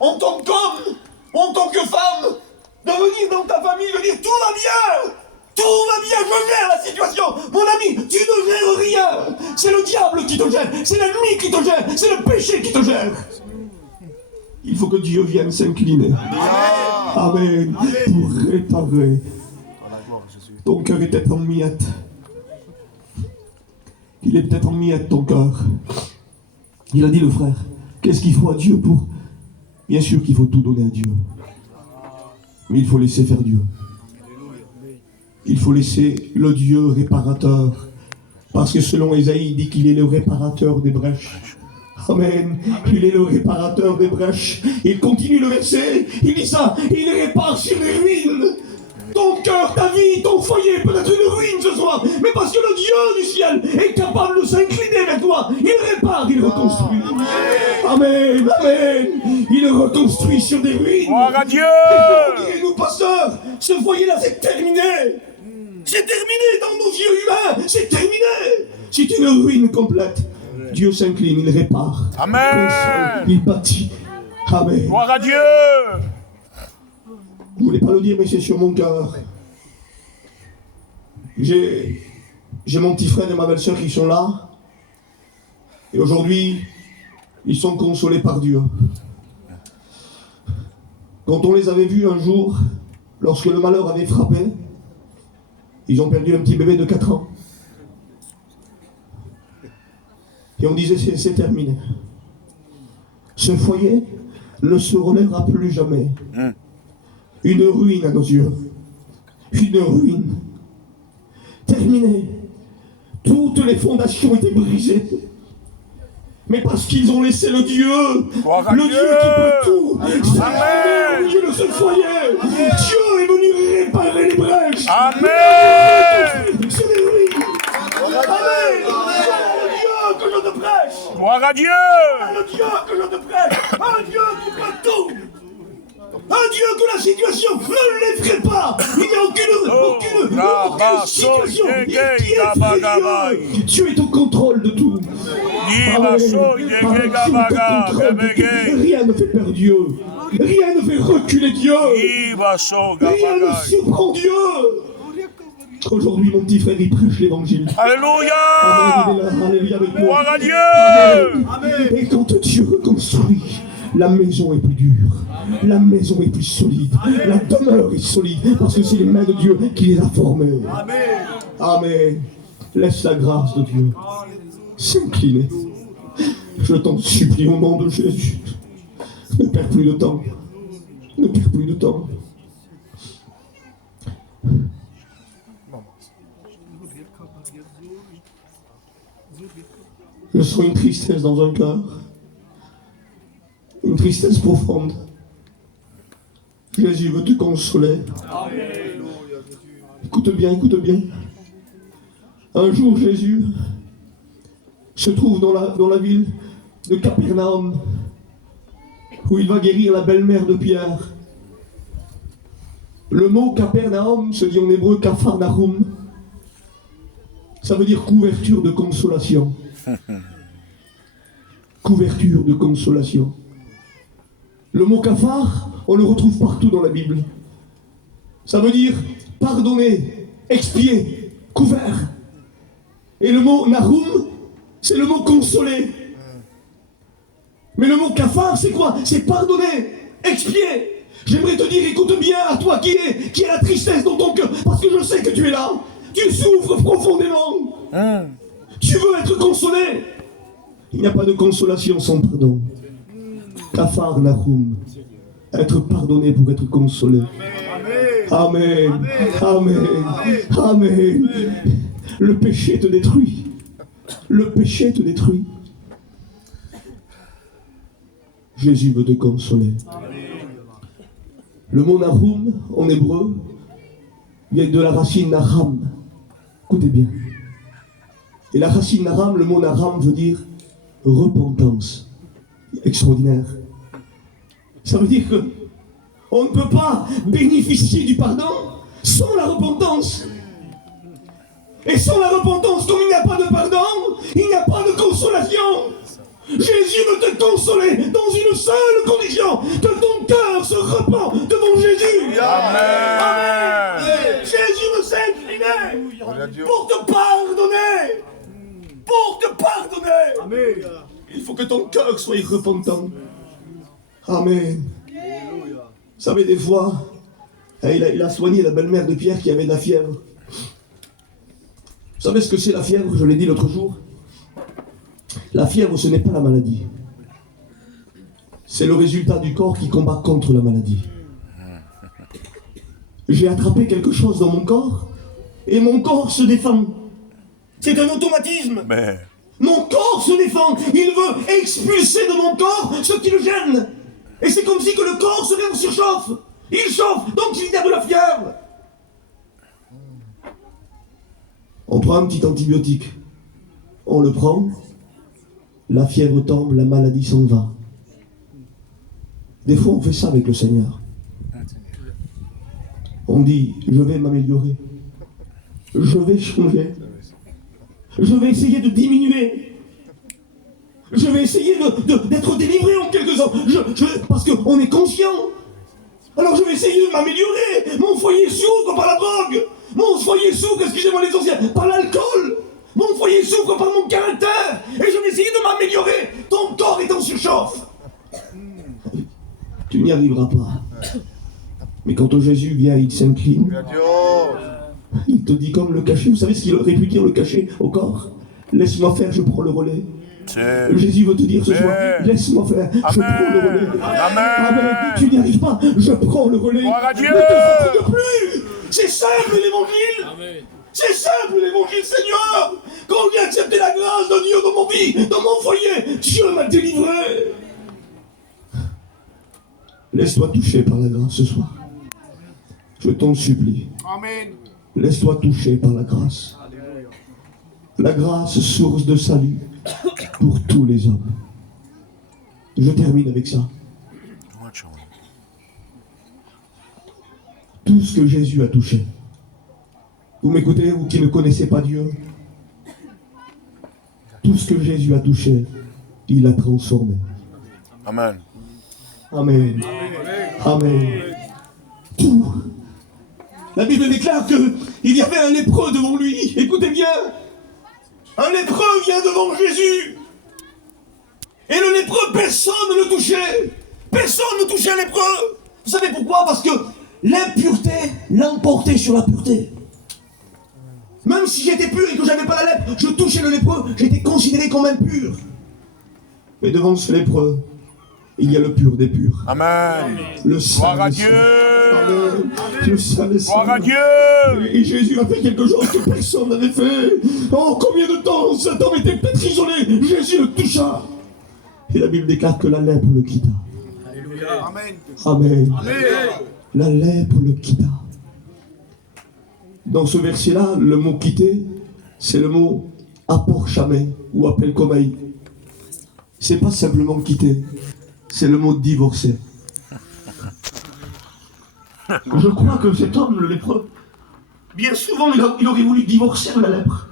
en tant qu'homme, en tant que femme, de venir dans ta famille, de dire tout va bien, je gère la situation. Mon ami, tu ne gères rien. C'est le diable qui te gère, c'est l'ennemi qui te gère, c'est le péché qui te gère. Il faut que Dieu vienne s'incliner. Amen. Pour réparer. Ton cœur est peut-être en miettes. Il est peut-être en miettes, ton cœur. Il a dit le frère, qu'est-ce qu'il faut à Dieu pour... Bien sûr qu'il faut tout donner à Dieu. Mais il faut laisser faire Dieu. Il faut laisser le Dieu réparateur. Parce que selon Ésaïe, il dit qu'il est le réparateur des brèches. Amen. Il est le réparateur des brèches. Il continue le verset. Il dit ça. Il répare sur les ruines. Ton cœur, ta vie, ton foyer peut être une ruine ce soir. Mais parce que le Dieu du ciel est capable de s'incliner vers toi. Il répare, il reconstruit. Amen. Amen. Il reconstruit sur des ruines. Gloire à Dieu. Nous, pasteurs, ce foyer-là, c'est terminé. C'est terminé dans nos yeux humains. C'est terminé. C'est une ruine complète. Dieu s'incline, il répare. Amen. Il bâtit. Amen. Gloire à Dieu. Je ne voulais pas le dire, mais c'est sur mon cœur. J'ai mon petit frère et ma belle-sœur qui sont là. Et aujourd'hui, ils sont consolés par Dieu. Quand on les avait vus un jour, lorsque le malheur avait frappé, ils ont perdu un petit bébé de 4 ans. Et on disait, c'est terminé. Ce foyer ne se relèvera plus jamais. Une ruine à nos yeux. Une ruine. Terminée. Toutes les fondations étaient brisées. Mais parce qu'ils ont laissé le Dieu Dieu qui peut tout, au milieu de ce foyer. Dieu est venu réparer les brèches. Amen. C'est des ruines. Amen. Le Dieu que je te prêche. Gloire à Dieu. Le Dieu que je te prêche. Un Dieu qui peut tout. Un Dieu que la situation ne l'effraie pas. Il n'y a aucune situation qui effraie Dieu. Dieu est au contrôle de tout. Rien ne fait perdre Dieu. Rien ne fait reculer Dieu. Rien ne surprend Dieu. Aujourd'hui, mon petit frère, il prêche l'évangile. Alléluia. Alléluia avec moi. Gloire à Dieu. Amen. Et quand Dieu reconstruit, la maison est plus dure, la maison est plus solide, la demeure est solide, parce que c'est les mains de Dieu qui les a formées. Amen. Amen. Laisse la grâce de Dieu s'incliner. Je t'en supplie au nom de Jésus. Ne perds plus de temps. Ne perds plus de temps. Je sens une tristesse dans un cœur. Une tristesse profonde. Jésus veut te consoler. Écoute bien, écoute bien. Un jour, Jésus se trouve dans la ville de Capernaum, où il va guérir la belle-mère de Pierre. Le mot Capernaum se dit en hébreu Capharnaüm. Ça veut dire couverture de consolation. Couverture de consolation. Le mot kafar, on le retrouve partout dans la Bible. Ça veut dire pardonner, expier, couvert. Et le mot narum, c'est le mot consoler. Mais le mot kafar, c'est quoi? C'est pardonner, expier. J'aimerais te dire, écoute bien à toi qui est la tristesse dans ton cœur, parce que je sais que tu es là. Tu souffres profondément. Tu veux être consolé. Il n'y a pas de consolation sans pardon. Kafar Nahum, être pardonné pour être consolé. Amen. Amen. Amen. Le péché te détruit. Le péché te détruit. Jésus veut te consoler. Le mot Nahum en hébreu vient de la racine Naham. Écoutez bien. Et la racine Naham, le mot Naham veut dire repentance. Extraordinaire. Ça veut dire que on ne peut pas bénéficier du pardon sans la repentance. Et sans la repentance, comme il n'y a pas de pardon, il n'y a pas de consolation. Jésus veut te consoler dans une seule condition, que ton cœur se repent devant Jésus. Amen. Jésus veut s'incliner Gloire à Dieu. pour te pardonner. Pour te pardonner. Il faut que ton cœur soit repentant. Amen. Vous savez, des fois, il a soigné la belle-mère de Pierre qui avait de la fièvre. Vous savez ce que c'est la fièvre? Je l'ai dit l'autre jour. La fièvre, ce n'est pas la maladie. C'est le résultat du corps qui combat contre la maladie. J'ai attrapé quelque chose dans mon corps et mon corps se défend. C'est un automatisme. Mais, Mon corps se défend. Il veut expulser de mon corps ce qui le gêne. Et c'est comme si que le corps se surchauffe. Il chauffe, donc il y a de la fièvre. On prend un petit antibiotique. On le prend. La fièvre tombe, la maladie s'en va. Des fois, on fait ça avec le Seigneur. On dit, je vais m'améliorer. Je vais changer. Je vais essayer de diminuer. Je vais essayer d'être délivré en quelque sorte. Parce qu'on est conscient. Alors je vais essayer de m'améliorer. Mon foyer souffre par la drogue. Mon foyer souffre, excusez-moi les anciens, par l'alcool. Mon foyer souffre par mon caractère. Et je vais essayer de m'améliorer. Ton corps est en surchauffe. Tu n'y arriveras pas. Mais quand Jésus vient, il s'incline. Gloire à Dieu. Il te dit comme le cachet. Vous savez ce qu'il aurait pu dire le cachet au corps? Laisse-moi faire, je prends le relais. c'est... Jésus veut te dire ce soir, Amen. laisse-moi faire, je Amen. prends le relais. Amen. Tu n'y arrives pas, je prends le relais. Gloire à Dieu. Ne te fatigue plus. C'est simple l'évangile. C'est simple l'évangile, Seigneur. Quand j'ai accepté la grâce de Dieu dans mon vie, dans mon foyer, Dieu m'a délivré. Laisse-toi toucher par la grâce ce soir. Je t'en supplie. Amen. Laisse-toi toucher par la grâce. La grâce, source de salut pour tous les hommes. Je termine avec ça. Tout ce que Jésus a touché. Vous m'écoutez, vous qui ne connaissez pas Dieu? Tout ce que Jésus a touché, il a transformé. Amen. Amen. Amen. Tout. La Bible déclare qu'il y avait un lépreux devant lui. Écoutez bien. Un lépreux vient devant Jésus. Et le lépreux, personne ne le touchait. Personne ne touchait un lépreux. Vous savez pourquoi? Parce que l'impureté l'emportait sur la pureté. Même si j'étais pur et que j'avais pas la lèpre, je touchais le lépreux, j'étais considéré comme impur. Mais devant ce lépreux, il y a le pur des purs. Amen. Le saint Gloire à des Dieu. saints. Amen. Le saint des saints. Gloire à Dieu. Et Jésus a fait quelque chose que personne n'avait fait. Oh, combien de temps cet homme était peut-être isolé. Jésus le toucha. Et la Bible déclare que la lèpre le quitta. Amen. Amen. Amen. La lèpre le quitta. Dans ce verset-là, le mot quitter, c'est le mot aporchamé ou appel komaï. C'est pas simplement quitter, c'est le mot divorcer. Je crois que cet homme, le lépreux, bien souvent, il aurait voulu divorcer de la lèpre.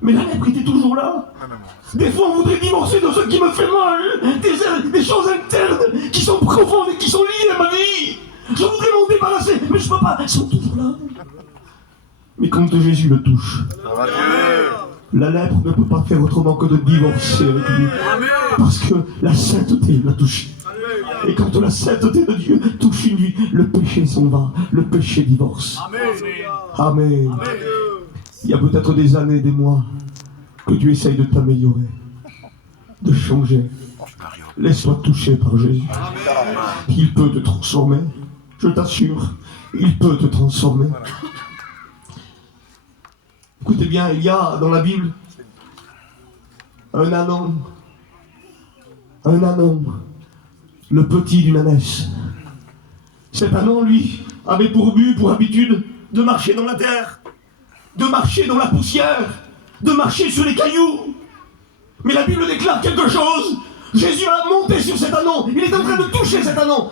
Mais la lèpre était toujours là. Des fois, on voudrait divorcer de ce qui me fait mal, des choses internes qui sont profondes et qui sont liées à ma vie. Je voudrais m'en débarrasser, mais je ne peux pas. Ils sont toujours là. Mais quand Jésus le touche, Gloire à Dieu. la lèpre ne peut pas faire autrement que de divorcer avec lui. Parce que la sainteté l'a touché. Et quand la sainteté de Dieu touche une vie, le péché s'en va, le péché divorce. Amen. Il y a peut-être des années, des mois, que tu essayes de t'améliorer, de changer. Laisse-toi toucher par Jésus. Il peut te transformer, je t'assure, il peut te transformer. Écoutez bien, il y a dans la Bible un ânon, le petit d'une ânesse. Cet ânon, lui, avait pour but, pour habitude, de marcher dans la terre, de marcher dans la poussière, de marcher sur les cailloux. Mais la Bible déclare quelque chose. Jésus a monté sur cet ânon, il est en train de toucher cet ânon.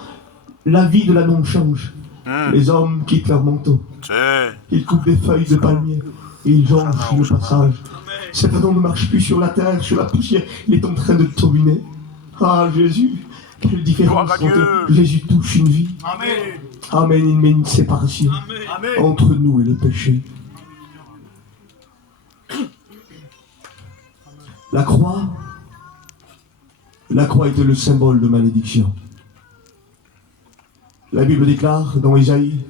La vie de l'ânon change. Les hommes quittent leur manteau. C'est... Ils coupent des feuilles de palmier et ils jonchent le passage. Cet Adam ne marche plus sur la terre, sur la poussière. Il est en train de dominer. Ah, Jésus, quelle différence Gloire à Dieu. quand Jésus touche une vie. Amen. Amen, il met une séparation Amen. entre nous et le péché. La croix était le symbole de malédiction. La Bible déclare dans Ésaïe,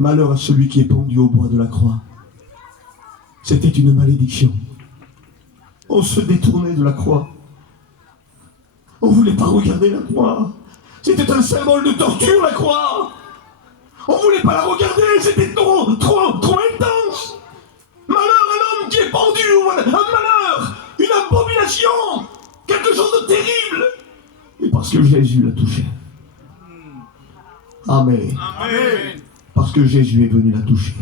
malheur à celui qui est pendu au bois de la croix. C'était une malédiction. On se détournait de la croix. On ne voulait pas regarder la croix. C'était un symbole de torture, la croix. On ne voulait pas la regarder, c'était trop intense. Malheur à l'homme qui est pendu, un malheur, une abomination, quelque chose de terrible. Et parce que Jésus l'a touché. Amen. Amen. Parce que Jésus est venu la toucher.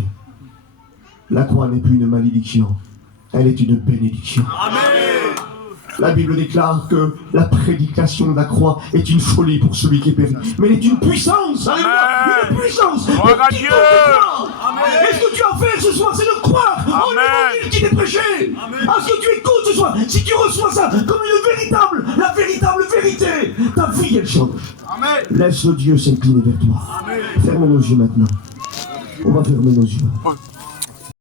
La croix n'est plus une malédiction, elle est une bénédiction. Amen. La Bible déclare que la prédication de la croix est une folie pour celui qui est péri. Mais elle est une puissance, alléluia, une puissance. Gloire à Dieu. Et ce que tu as fait ce soir, c'est de croire en l'évangile qui t'est prêché. À ce que tu écoutes ce soir, si tu reçois ça comme la véritable vérité, ta vie elle change. Amen. Laisse Dieu s'incliner vers toi. Amen. Ferme nos yeux maintenant. On va fermer nos yeux.